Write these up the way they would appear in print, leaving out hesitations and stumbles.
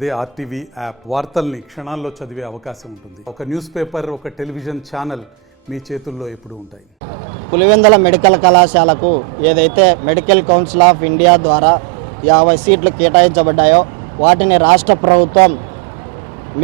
అదే RTV app వార్తల్ని క్షణాల్లో చదివే అవకాశం ఉంటుంది. ఒక న్యూస్ పేపర్, ఒక టెలివిజన్ ఛానల్ మీ చేతుల్లో ఎప్పుడూ ఉంటాయి. పులివెందుల మెడికల్ కళాశాలకు ఏదైతే మెడికల్ కౌన్సిల్ ఆఫ్ ఇండియా ద్వారా 50 సీట్లు కేటాయించబడ్డాయో వాటిని రాష్ట్ర ప్రభుత్వం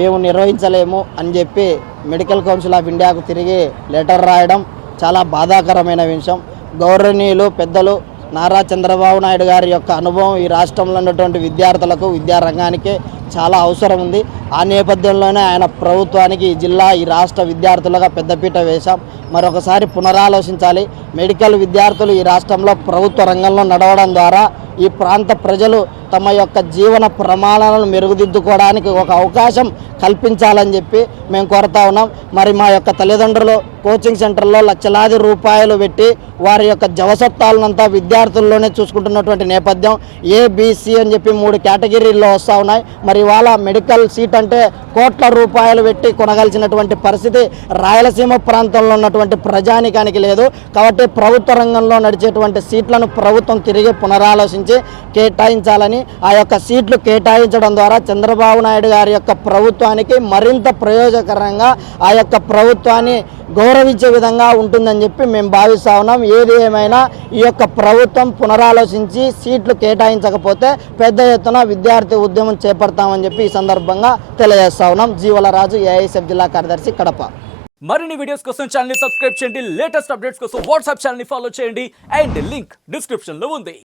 మేము నిర్వహించలేము అని చెప్పి మెడికల్ కౌన్సిల్ ఆఫ్ ఇండియాకు తిరిగి లెటర్ రాయడం చాలా బాధాకరమైన విషయం. గౌరవనీయులు పెద్దలు నారా చంద్రబాబు నాయుడు గారి యొక్క అనుభవం ఈ రాష్ట్రంలో ఉన్నటువంటి విద్యార్థులకు, విద్యారంగానికి చాలా అవసరం ఉంది. ఆ నేపథ్యంలోనే ఆయన ప్రభుత్వానికి ఈ జిల్లా, ఈ రాష్ట్ర విద్యార్థులుగా పెద్దపీట వేశాం. మరొకసారి పునరాలోచించాలి. మెడికల్ విద్యార్థులు ఈ రాష్ట్రంలో ప్రభుత్వ రంగంలో నడవడం ద్వారా ఈ ప్రాంత ప్రజలు తమ యొక్క జీవన ప్రమాణాలను మెరుగుదిద్దుకోవడానికి ఒక అవకాశం కల్పించాలని చెప్పి మేము కోరుతా ఉన్నాం. మరి మా యొక్క తల్లిదండ్రులు కోచింగ్ సెంటర్లో లక్షలాది రూపాయలు పెట్టి వారి యొక్క జవసత్తాలనంతా విద్యార్థుల్లోనే చూసుకుంటున్నటువంటి నేపథ్యం. ఏబిసి అని చెప్పి 3 కేటగిరీల్లో వస్తూ ఉన్నాయి. మరి ఇవాళ మెడికల్ సీట్ అంటే కోట్ల రూపాయలు పెట్టి కొనగలిసినటువంటి పరిస్థితి రాయలసీమ ప్రాంతంలో ఉన్నటువంటి ప్రజానికానికి లేదు. కాబట్టి ప్రభుత్వ రంగంలో నడిచేటువంటి సీట్లను ప్రభుత్వం తిరిగి పునరాలోచించి కేటాయించాలని, ఆ యొక్క సీట్లు కేటాయించడం ద్వారా చంద్రబాబు నాయుడు గారి యొక్క ప్రభుత్వానికి మరింత ప్రయోజకరంగా, ఆ యొక్క ప్రభుత్వాన్ని గౌరవించే విధంగా ఉంటుందని చెప్పి మేము భావిస్తా ఉన్నాం. ఏది ఏమైనా ఈ యొక్క ప్రభుత్వం పునరాలోచించి సీట్లు కేటాయించకపోతే పెద్ద ఎత్తున విద్యార్థి ఉద్యమం చేపడతామని చెప్పి ఈ సందర్భంగా తెలియజేస్తా ఉన్నాం. జీవల రాజు, ఏఐఎస్ఎఫ్ జిల్లా కార్యదర్శి, కడప. మరిన్ని వీడియోస్ కోసం ఛానల్ ని సబ్స్క్రైబ్ చేయండి. లేటెస్ట్ అప్డేట్స్ కోసం వాట్సాప్ ఛానల్ ని ఫాలో చేయండి. అండ్ లింక్ డిస్క్రిప్షన్ లో ఉంది.